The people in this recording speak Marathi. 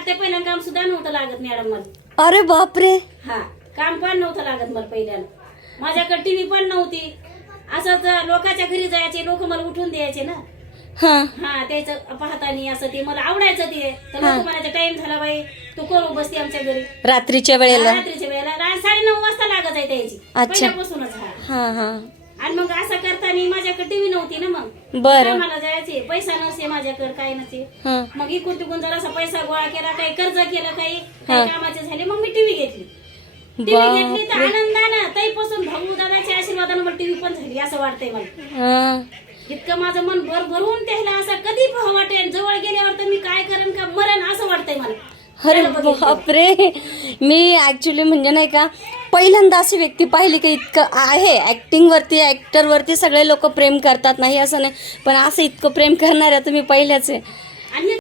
वाटतंय पहिलं काम सुद्धा नव्हतं लागत मॅडम मला. अरे बापरे. हा, काम पण नव्हतं लागत मला पहिल्याला. माझ्याकडे टीव्ही पण नव्हती. असंच लोकांच्या घरी जायचे, लोक मला उठून द्यायचे ना. हा हा, त्याचं पाहतानी असं ते मला आवडायचं ते. तर लोक म्हणायचं टाइम झाला बाई, तू करू बसते आमच्या घरी रात्रीच्या वेळेला. रात्रीच्या वेळेला 9:30 वाजता लागत आहे त्याची पहिल्यापासूनच. हा हा. आणि मग असं करताना माझ्याकडे टीव्ही नव्हती ना. मग बरं. मला जायचे, पैसा नसे माझ्याकडे, काही नसे. हा मग इकडून तिकडून जरासा पैसा गोळा केला, काही कर्ज केलं, काही कामाचे झाले, मग मी टीव्ही घेतली. टीव्ही घेतली तर आनंदानं तैपासून भाऊ दादाच्या आशीर्वादानं मला टीव्ही पण झाली असं वाटतंय मला. हा. इतकं माझं मन भरून त्याला असं कधी पाहावं वाटेल, जवळ गेल्यावर तर मी काय करेन का मरण असं वाटतंय मला. अरे बापरे. मी ऍक्च्युली म्हणजे नाही का पहिल्यांदा अशी व्यक्ती पाहिली की इतकं आहे ऍक्टिंग वरती, ऍक्टर वरती सगळे लोक प्रेम करतात, नाही असं नाही, पण असं इतकं प्रेम करणाऱ्या तुम्ही पहिल्याच आहे.